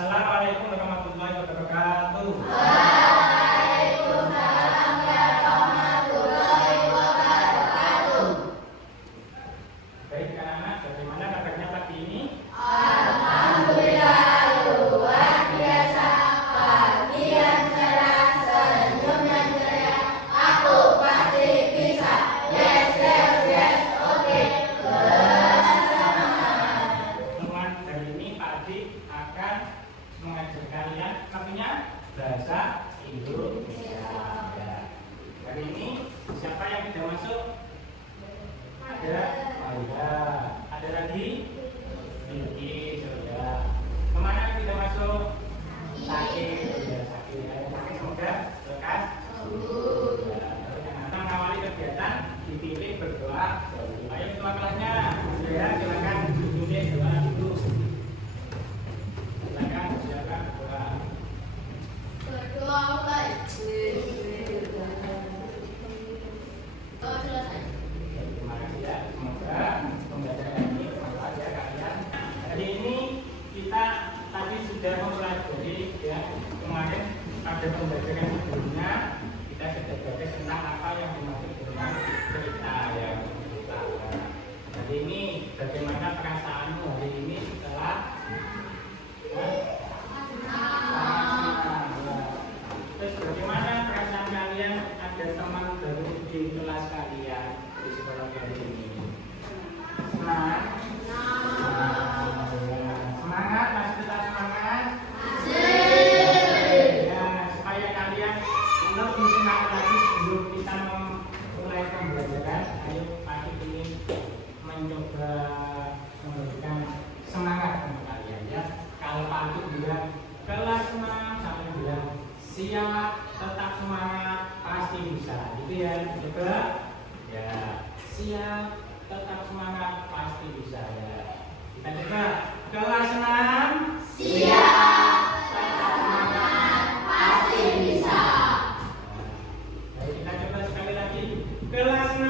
Assalamualaikum warahmatullahi wabarakatuh. Waalaikumsalam warahmatullahi wabarakatuh. Baik anak-anak, bagaimana kabarnya pagi ini? Alhamdulillah luar biasa. Pagi yang cerah, senyum yang ceria. Aku pasti bisa. Yes, yes, yes. Oke. Teman dari ini Pak Adi akan mengajar kalian namanya bahasa Indonesia. Ya. Hari ini siapa yang tidak masuk? Ada. Oh ya. Ada lagi? Bilkis, sudah. Kemana yang tidak masuk? Sakit, sudah sakit. Ya. Sakit semoga lekas. Ya. Anak mengawali kegiatan dipilih berdoa. Ayo ketua kelasnya. Ya, silakan ditulis doa dulu. Silakan berdoa. Berdoa mulai. Oh, selesai. Terima kasih ya. Semoga pembelajaran ini bermanfaat ya kalian. Hari ini kita tadi sudah mempelajari ya kemarin pada pembelajaran sebelumnya kita sudah belajar tentang apa yang dimaksud dengan cerita ya. Cerita. Hari ini bagaimana perasaanmu hari ini setelah terus bagaimana perasaan kalian ada teman baru di kelas kalian di sekolah kalian ini? Semangat? Semangat, masih tetap semangat? Ya, supaya kalian lebih semangat lagi sebelum kita memulai pembelajaran. Ayo pagi ini mencoba memberikan semangat untuk kalian ya. Kalau pagi bilang kelas 6 sampai bilang siap, tetap semangat, pasti bisa. Gitu ya, coba. Ya, siap, tetap semangat, pasti bisa ya. Kita coba. Kelas 6. Siap, tetap semangat, pasti bisa. Baik, kita coba sekali lagi. Kelas 6.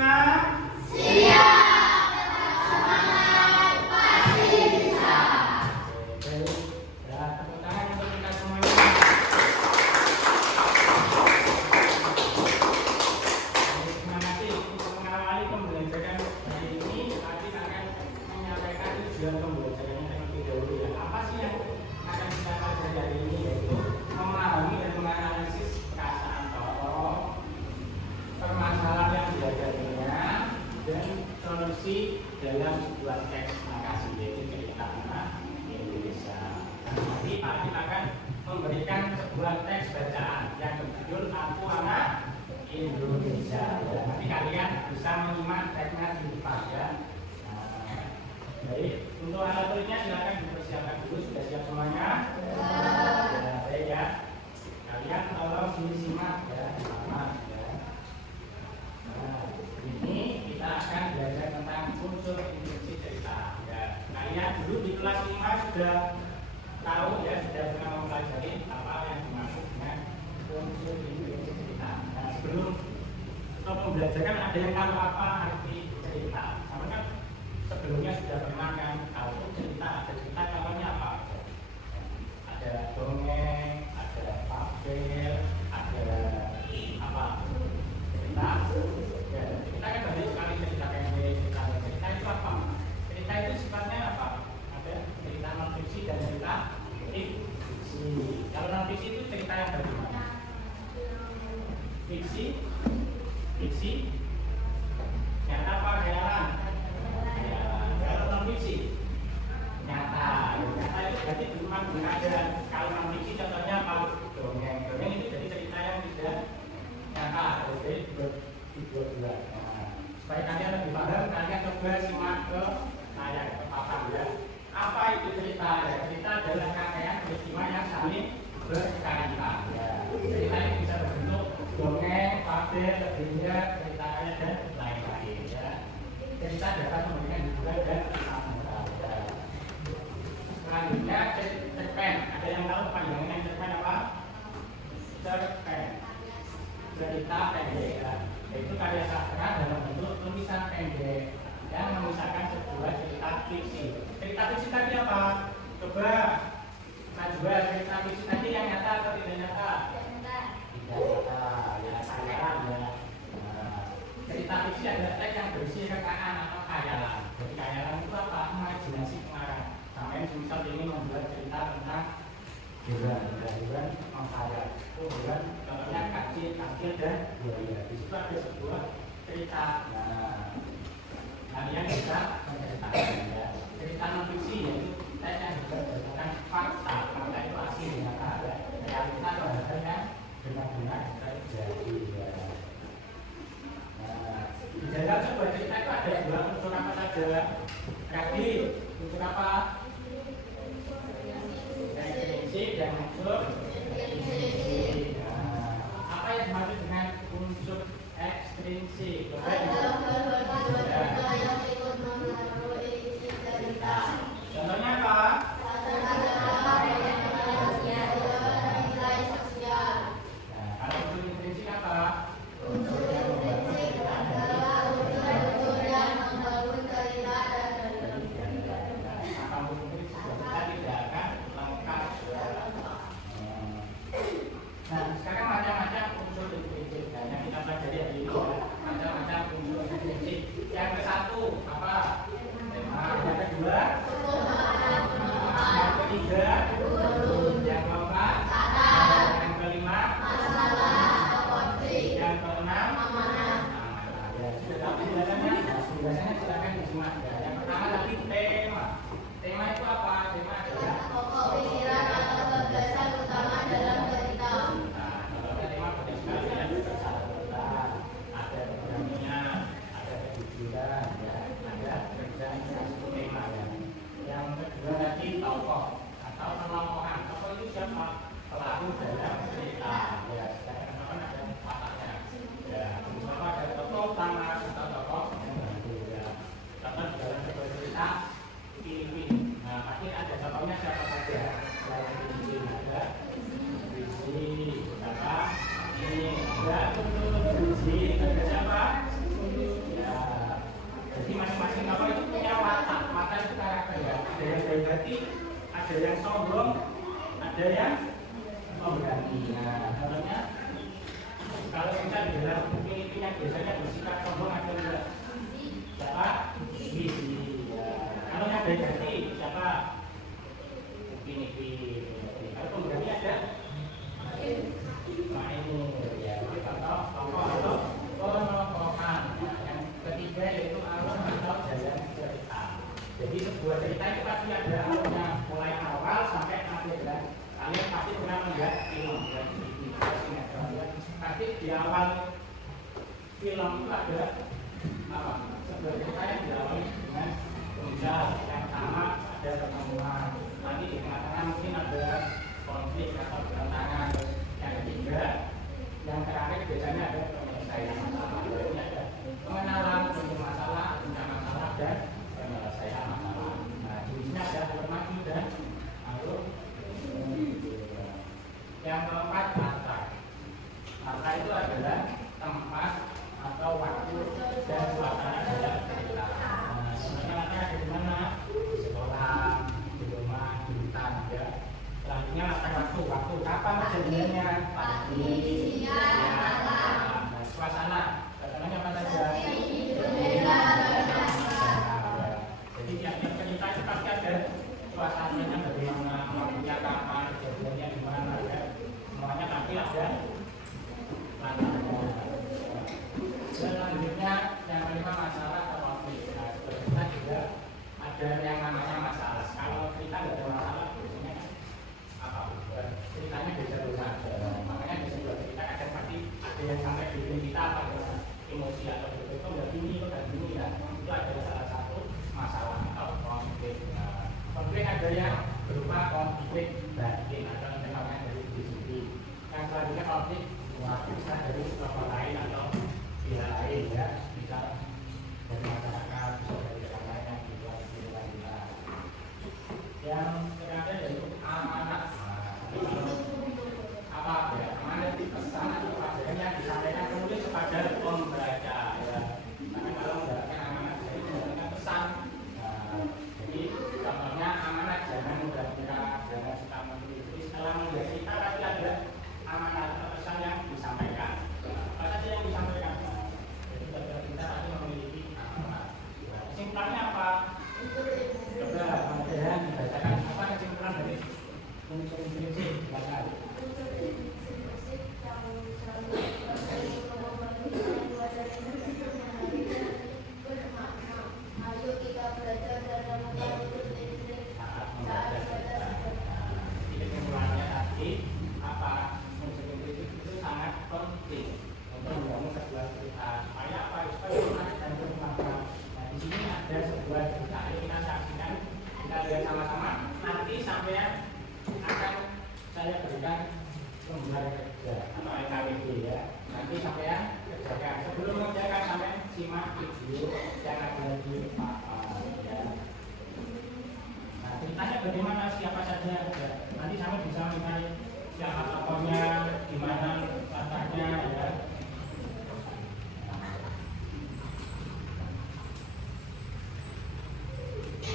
Siap, tetap semangat, pasti bisa. Baik, ya, tepuk tangan untuk kita semuanya. Terima kasih untuk mengawali pembelajaran hari ini. Tadi akan menyampaikan tujuan pembelajarannya terlebih dahulu ya. Apa sih yang akan kita pelajari hari ini, yaitu memahami dan menganalisis perasaan tokoh, permasalahan yang dihadapinya, dan solusi dalam sebuah teks makasih yaitu cerita anak Indonesia. Nah, nanti Pak Adit akan memberikan sebuah teks bacaan yang berjudul Aku Anak Indonesia. Ya, nanti kalian bisa menyimak teksnya di depan ya. Nah, baik, untuk alat tulisnya silakan dipersiapkan dulu. Sudah siap semuanya? Ya, baik ya. Kalian tolong disimak ya, sama ya. Nah, ini kita akan belajar tentang unsur instruksi cerita. Ya, kalian dulu di kelas 5 sudah tahu ya, sudah pernah mempelajari apa yang dimaksud dengan unsur instruksi cerita. Nah, sebelum untuk pembelajaran ada yang tahu apa arti cerita? Sama kan sebelumnya sudah pernah kan tahu cerita. Ada cerita contohnya apa? Ada dongeng, ada fabel, ada apa? Cerita. Ya, cerita kan banyak sekali cerita pendek, cerita itu apa? Cerita itu sifatnya apa? Ada cerita non fiksi dan cerita fiksi. Kalau non fiksi itu cerita yang bagaimana? Fiksi, nyata apa khayalan? Khayalan. Kalau non fiksi, nyata. Nyata itu berarti cuma ada. Kalau non fiksi contohnya apa? Dongeng. Dongeng itu jadi cerita yang tidak nyata. Jadi dibuat-buat. Nah, supaya kalian lebih paham, kalian coba simak ke layar ke papan ya. Apa itu cerita? Ya, cerita adalah rangkaian peristiwa yang saling berkaitan. Ya, cerita ini bisa berbentuk dongeng, fabel, legenda, cerita ayat dan lain-lain. Ya, cerita dapat memberikan hiburan dan moral. Ya. Selanjutnya cerpen. Ada yang tahu panjangan cerpen apa? Cerpen. Cerita pendek. Ya. Itu karya sastra dalam bentuk tulisan pendek yang memisahkan sebuah cerita fiksi. Cerita fiksi tadi apa? Coba Najwa, cerita fiksi tadi yang nyata atau tidak nyata? Tidak nyata, ya khayalan ya. Cerita fiksi adalah teks yang berisi rekaan atau khayalan. Jadi khayalan itu apa? Imajinasi pengarang. Sampai misal ingin membuat cerita tentang hewan menghayal. Hewan contohnya kancil dan buaya. Di situ ada sebuah cerita. Kalian bisa menceritakan ya. Cerita non fiksi yaitu teks yang berdasarkan fakta. Fakta itu asli nyata ya. Realita itu yang benar-benar terjadi ya. Di dalam sebuah cerita itu ada dua unsur apa saja. Tadi unsur apa? Referensi dan unsur ekstrinsik. Apa yang dimaksud dengan unsur ekstrinsik? Contohnya apa? Kalau unsur intrinsik apa? Unsur yang membangun cerita. Maka mungkin kita tidak akan lengkap. Nah, sekarang macam-macam unsur intrinsik. Yang kita pelajari hari ini macam-macam unsur intrinsik. Yang ke satu apa? Yang kedua, yang ketiga, yang keempat, yang kelima, yang keenam, biasanya silakan disimak ya. Yang pertama tadi tema. Tema itu apa? Tema adalah pokok pikiran atau gagasan utama dalam cerita. Kalau tema banyak sekali ya, ada ada programnya, ada kejujuran ya, ada kerjaan tema ya. Yang kedua tadi tokoh atau peneloohan. Tokoh itu siapa? Pelaku dalam cerita ya. Kadang-kadang ada wataknya ya. Misalnya ada tokoh utama atau tokoh pembantu ya. Contoh dalam sebuah cerita pilih-pilih. Nah, pasti ada contohnya siapa saja. Selain pilih ada visi apa? Ini ada visi ada siapa? Ya. Jadi masing-masing tokoh itu punya watak. Watak itu karakter ya. Ada yang baik hati, ada yang sombong, ada yang pemberani. Nah, contohnya kalau kita di dalam pilih-pilih yang biasanya bersikap sombong ada enggak? Siapa? Visi. Kalau yang baik hati siapa? Upin-ipin. Kalau pemberani ada? Main ya. Itu tokoh atau tokohan. Yang ketiga yaitu alur atau jalan cerita. Jadi sebuah cerita itu pasti ada alurnya mulai awal sampai akhir kan. Kalian pasti pernah melihat film ya, pasti di awal film itu ada apa? Sebuah cerita yang diawali dengan tunggal. Yang pertama ada pertemuan, nanti di tengah-tengah mungkin ada konflik atau pertentangan. Yang ketiga, yang terakhir biasanya ada penyelesaian masalah. Biasanya ada pengenalan sumber masalah, puncak masalah dan penyelesaian masalah. Nah, di sini ada alur maju dan alur. Yang keempat, latar. Latar itu adalah tempat atau waktu dan suasana dalam cerita. Sebenarnya latar ada di mana? Di sekolah, di rumah, di hutan ya. Selanjutnya latar waktu kapan kejadiannya? Pagi, siang, malam. Suasana, suasananya apa saja? Jadi tiap-tiap cerita itu pasti ada suasananya bagaimana, waktunya kapan, kejadiannya di mana ya. Semuanya pasti ada latarnya. Selanjutnya yang kelima masalah atau konflik. Nah, kita juga ada yang namanya masalah. Kalau kita tidak ada masalah, biasanya apa? Ceritanya bisa saja. Makanya di sebuah cerita kadang pasti ada yang sampai bikin kita apa dengan emosi atau itu nggak gini, itu nggak gini ya. Itu adalah salah satu masalah atau konflik. Nah, konflik ada yang berupa konflik batin atau yang namanya dari diri. Yang selanjutnya konflik bisa dari tokoh lain atau pihak lain ya, bisa dari masyarakat, bisa dari orang lain yang di luar kita. Yang terakhir yaitu amanat. Apa ya? Amanat itu pesan atau pelajaran yang disampaikan penulis kepada pembaca ya. Karena kalau mendapatkan amanat jadi mendapatkan pesan. Jadi contohnya amanat jangan mudah menyerah, jangan suka memberi sampean akan saya berikan lembar kerja atau LKWD ya. Nanti sampean kerjakan. Sebelum mengerjakan sampean simak video yang ada di papan ya. Nah, ceritanya bagaimana, siapa saja yang ada. Nanti sampean bisa mencari siapa tokohnya, di mana latarnya ya.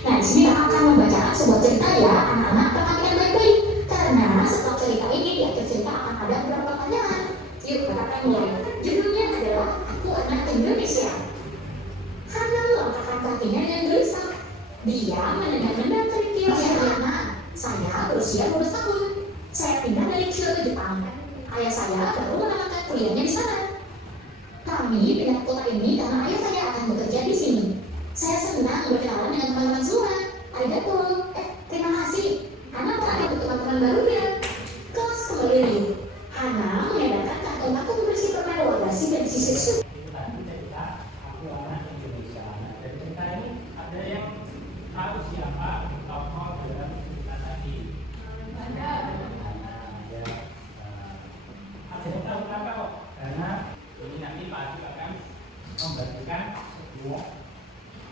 Nah, di sini akan membacakan sebuah cerita ya, anak-anak perhatikan baik-baik. Karena setelah cerita ini di akhir cerita akan ada beberapa pertanyaan. Yuk, kita akan mulai. Judulnya adalah Aku Anak Indonesia. Hana melangkahkan kakinya dengan gelisah. Dia menendang-nendang kerikil Hana. Saya berusia 12 tahun. Saya pindah dari Kyoto, Jepang. Ayah saya baru menamatkan kuliahnya di sana. Kami pindah ke kota ini karena ayah saya akan bekerja di sini. Saya senang berkenalan dengan teman-teman semua. Arigato. Terima kasih. Hana telah ikut teman-teman barunya. Kelas kembali. Hana mengedarkan kantong-kantong berisi permen wagasi dan sisir susu. Itu tadi cerita Aku Anak Indonesia. Nah, dari cerita ini ada yang tahu siapa tokoh dalam cerita tadi? Ada ya. Ada yang tahu kenapa kok? Karena ini nanti Pak Adi akan membagikan sebuah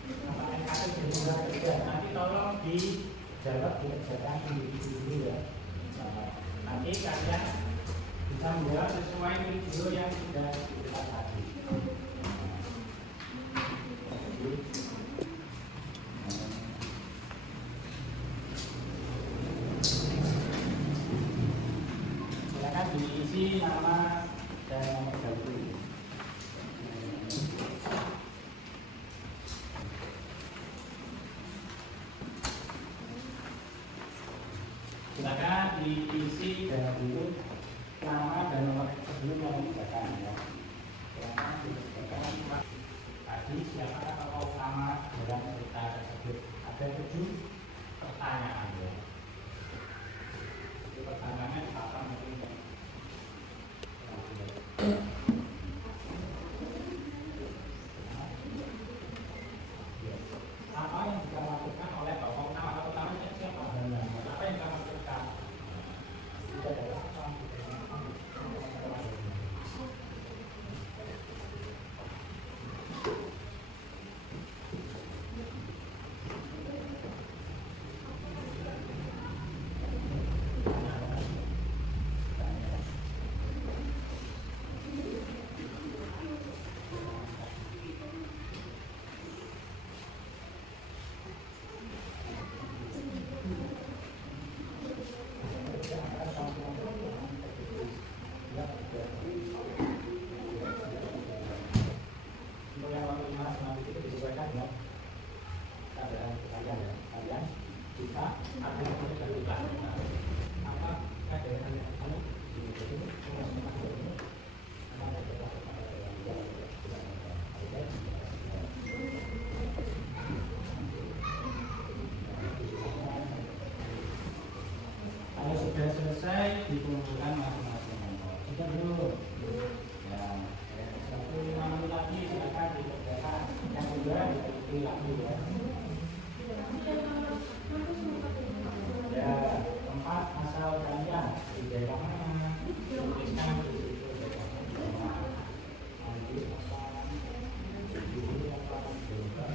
LKWD lembar kerja. Nanti tolong dijawab, dikerjakan dulu ya. Nanti kalian bisa menjawab sesuai video yang sudah dilihat tadi. Silakan diisi nama dan nomor telepon. Silakan diisi dengan dulu nama dan nomor sebelum yang dibacakan ya. Silakan dibacakan tadi siapa tokoh utama dalam cerita tersebut. Ada 7 pertanyaan ya. Pertanyaannya apa mungkin? Apa yang bisa dilakukan oleh tokoh utama atau utamanya siapa? Apa yang kamu lakukan? Itu adalah apa? Kalau sudah selesai dikumpulkan masing-masing nomor. Sudah belum? Ya, satu 5 menit lagi silakan dikerjakan. Yang kedua diikuti lagi ya. Ya, tempat asal kalian di daerah mana? Tuliskan di situ daerah mana. Nanti asal di apa bukan.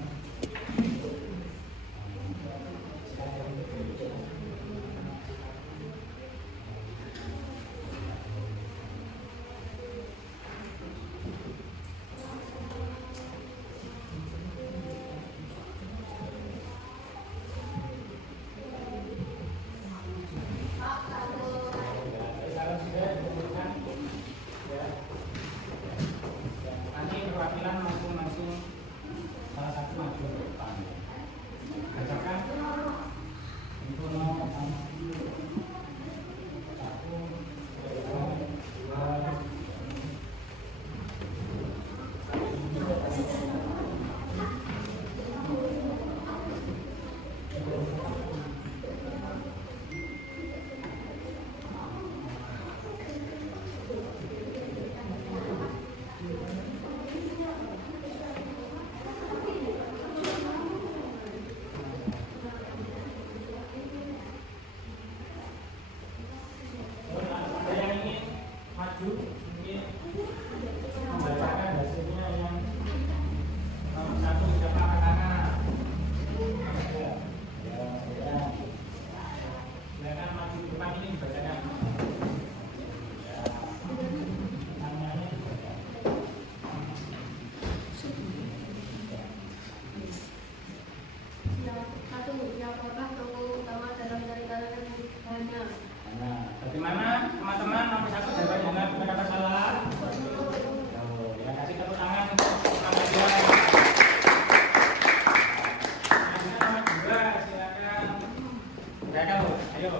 Ayo,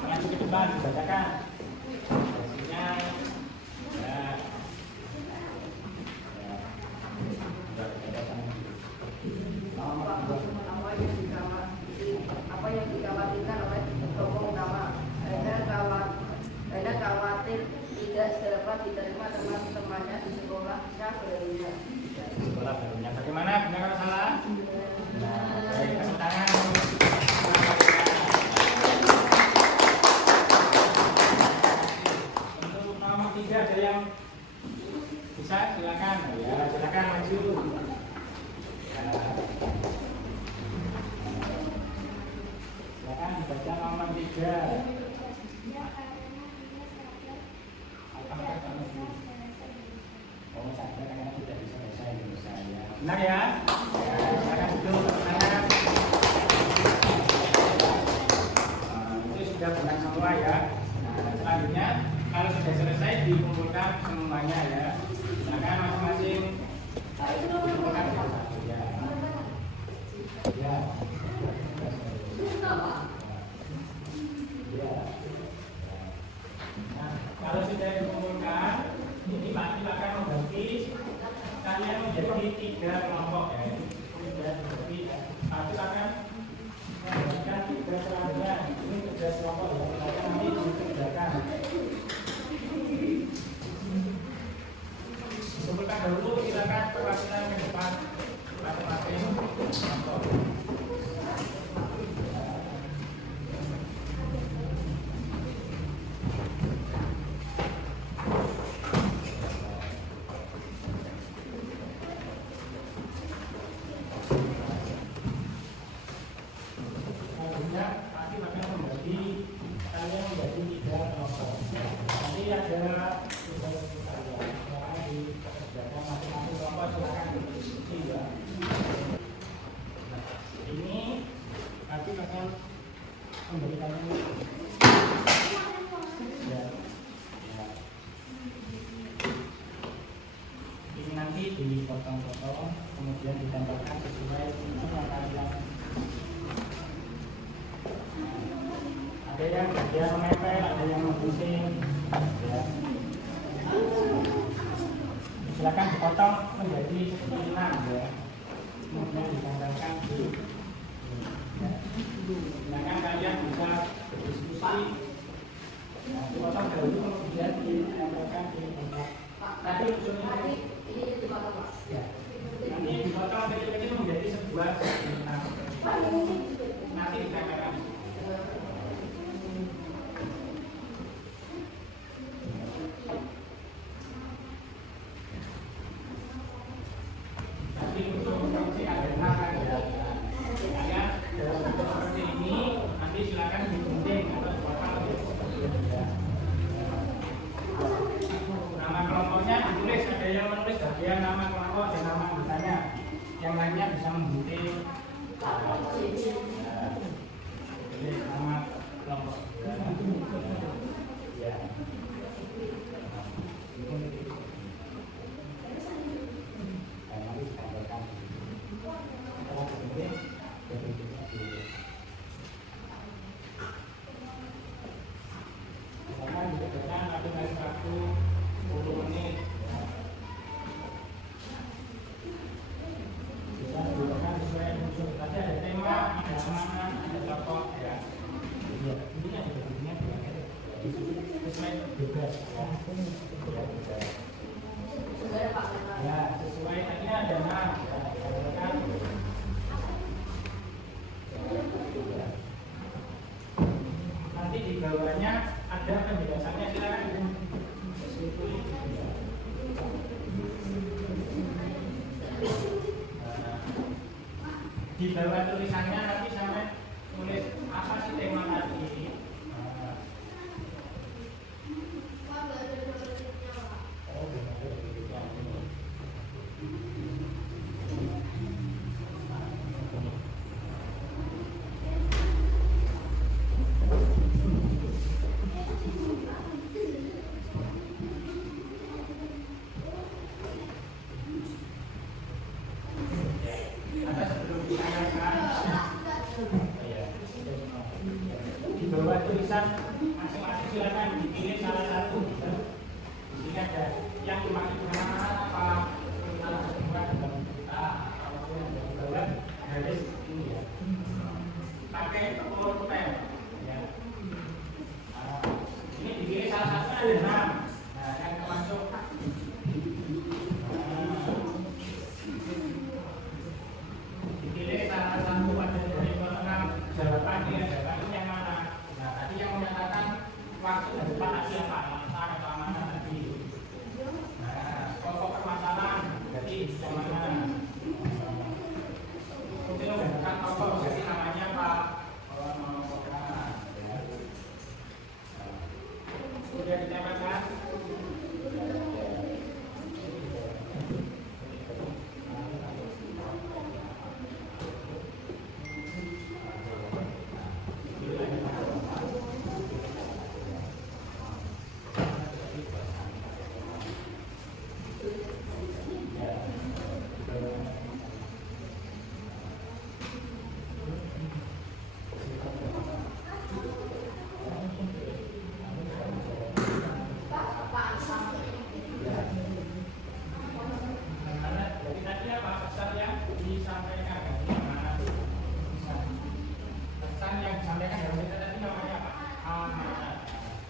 maju ke depan, dibacakan. Hasilnya. Ya. Apa yang dikhawatirkan oleh tokoh utama? Anda khawatir tidak dapat diterima teman-temannya di sekolah barunya. Sekolah barunya. Bagaimana? Benar atau salah? Baik, kasih tangan. Untuk nomor 3 ada yang bisa? Silakan. Ya, silakan maju. Ya. Silakan dibaca nomor 3. Oh, saya karena tidak bisa bahasa Indonesia ya. Benar ya? Ya, silakan duduk. Itu sudah benar semua ya. Nah, selanjutnya kalau sudah selesai dikumpulkan semuanya ya. Silakan masing-masing dikumpulkan satu-satu ya. Ya. Ya. Nah, kalau sudah dikumpulkan, ini Pak Akil akan membagi kalian menjadi 3 kelompok ya. Sudah dibagi. Pak Akil akan membagikan 3 selanjutnya. Ini tugas kelompok ya. Kita nanti dikerjakan. Kumpulkan dulu, silakan perwakilan ke depan masing-masing kelompok. Dipotong-potong, kemudian ditempelkan sesuai fungsi yang kalian. Ada yang bagian menempel, ada yang membuting. Ya. Silakan dipotong menjadi seperti 6 ya. Kemudian ditempelkan di. Ya. Silakan kalian bisa berdiskusi. Nah, dipotong dahulu kemudian ditempelkan di tempat. Tadi usulnya ya. Nanti dipotong kecil-kecil menjadi sebuah nanti ditempelkan. Nanti untuk fungsi ada 6 kan ya. Makanya dalam bentuk seperti ini nanti silakan digunting atau dipotong ya. Nama kelompoknya ditulis, ada yang menulis bagian nama kelompok dan nama anggotanya. Yang lainnya bisa membuting tulis nama kelompok. Ya. Ya, sesuai tadi ada nama. Nanti di bawahnya ada penjelasannya, silakan. Di bawah tulisannya nanti sampai tulis apa sih tema tadi. Ada sebelum ditanyakan. Ya. dua tulisan masing-masing silakan dipilih salah satu. Di sini ada yang dimaksud dengan apa? Salah satu garis ini ya. Pakai pulpen ya. Ini dipilih salah satu ada 6. Nah, yang termasuk dipilih salah satu ada dari 6 jawabannya yang mana? Nah, tadi yang menyatakan waktu dan tempat tadi apa? Langkah atau mana tadi? Nah, pokok permasalahan jadi yang mana? Mungkin menggunakan tokoh jadi namanya Pak sudah ditempelkan.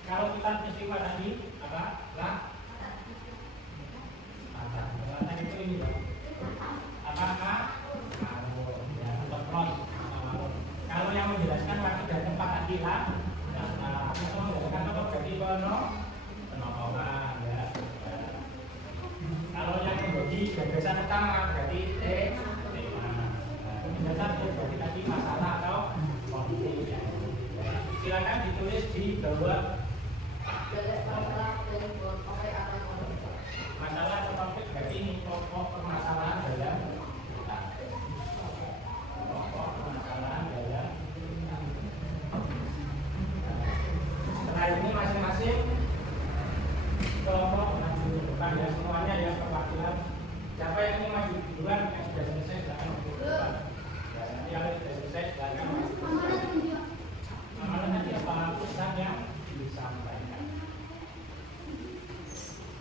Kalau kita peristiwa tadi apa? Lah itu ini Pak. Apakah kalau yang menjelaskan waktu dan tempat tadi lah, atau menjelaskan tokoh berarti penokohan ya. Kalau yang membagi gagasan utama berarti tema. Penjelasan berarti tadi masalah atau kondisi ya. Silakan ditulis di bawah masalah atau topik berarti ini pokok permasalahan dalam setelah ini masing-masing kelompok maju depan ya semuanya ya perwakilan siapa yang ini maju duluan yang sudah selesai silakan maju depan yang sudah selesai silakan maju depan. Namanya tadi apa pesan yang disampaikan.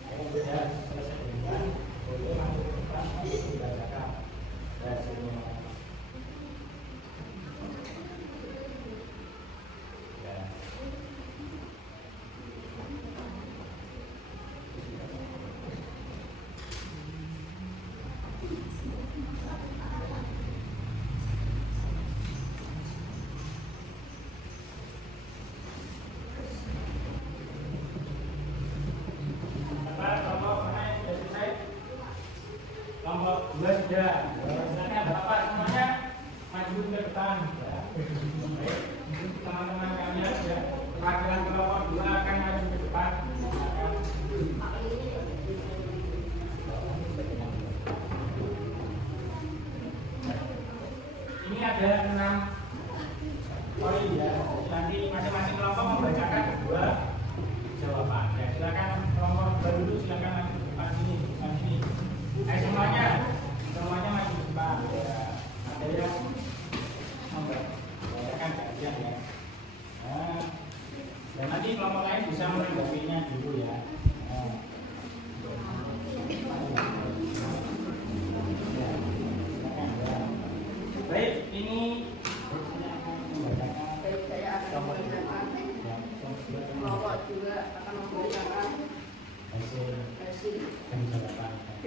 Yang sudah selesai dengan boleh maju depan untuk dibacakan hasilnya. Kelompok 2 sudah. Silakan Bapak semuanya maju ke depan. Baik, teman-teman kalian ya. Perwakilan kelompok 2 akan maju ke depan. Ini ada 6 poin ya. Nanti masing-masing kelompok membacakan 2 jawaban. Ya, silakan kelompok dulu silakan maju ke depan sini. Semuanya maju depan ya. Ada yang membacakan kajian ya. Nah, dan nanti kelompok lain bisa menanggapinya dulu ya. Baik, ini Saya akan membacakan kelompok juga akan membacakan hasil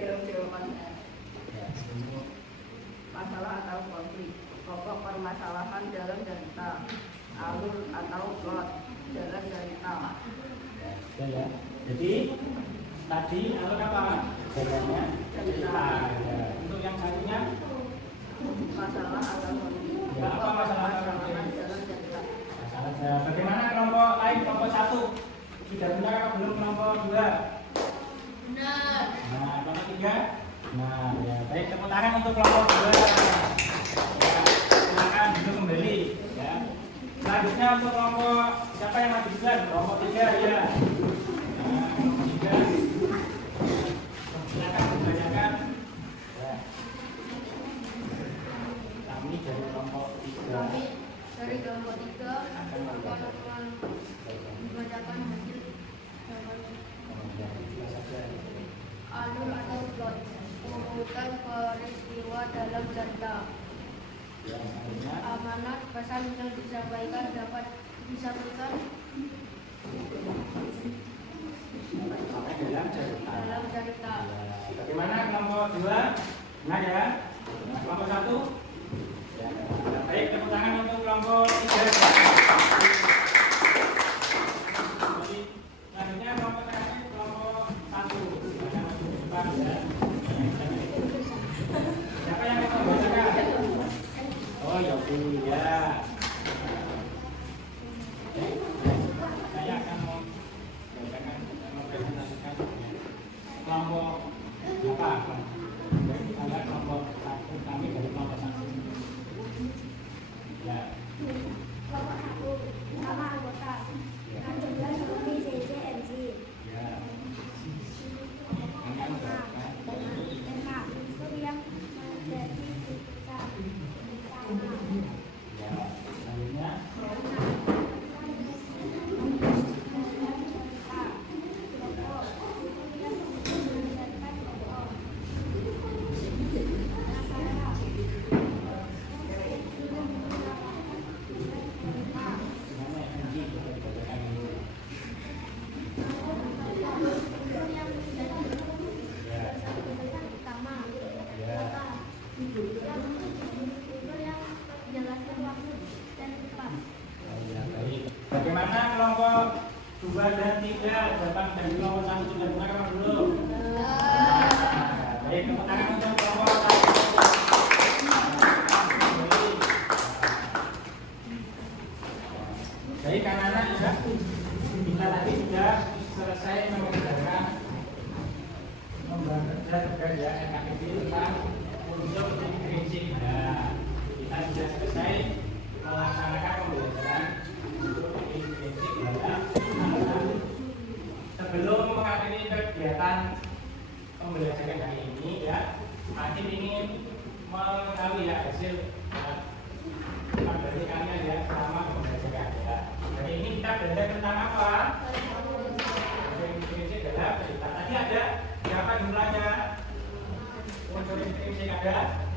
jawaban masalah atau konflik, pokok permasalahan jalan cerita, alur atau plot jalan cerita. Ya. Jadi tadi alur apa? Jalannya cerita. Ya. Untuk yang satunya Masalah atau konflik. Ya, apa masalah atau konflik? Jalan cerita. Masalah. Ya. Bagaimana kelompok lain, kelompok 1? Sudah benar atau belum kelompok 2? Benar. Nah, kelompok 3? Nah, ya baik, tepuk tangan untuk kelompok 2. Ya, silakan duduk kembali. Ya. Selanjutnya untuk kelompok siapa yang maju duluan? Kelompok 3 ya. Nah, kelompok 3. Silakan dibacakan. Ya. Kami dari kelompok 3. Dari kelompok 3 akan membacakan hasil jawaban. Alur atau plot urutan peristiwa dalam cerita. Amanat pesan yang disampaikan dapat disampaikan dalam cerita. Bagaimana kelompok 2? Ingat ya? Kelompok 1? Ya. Baik, tepuk tangan untuk kelompok 3. Selanjutnya kelompok terakhir, kelompok 1. Siapa yang akan membacakan? Oh, Yogi, ya. Saya akan membacakan dan mempresentasikan kelompok apa? Ada kelompok 1, kami dari kelompok 1. Ya. Kelompok 1 nama anggota jumlah seperti CC MC. Ya. Ini anggota. NK unsur yang menjadi putusan utama. Ya. Selanjutnya. Bagaimana kelompok 2 dan 3 datang dari kelompok 1 dan kelompok dulu? Baik, tepuk tangan untuk kelompok 1. Baik, anak-anak juga kita tadi sudah selesai mengerjakan membaca terkait ya NKTP tentang unsur prinsip. Nah, kita sudah selesai melaksanakan pembelajaran prinsip dalam sebelum mengakhiri kegiatan pembelajaran hari ini ya, Adit ingin mengetahui ya hasil dari kalian ya selama pembelajaran ya. Hari ini kita belajar tentang apa? Prinsip dalam cerita. Tadi ada berapa jumlahnya? Unsur prinsip ada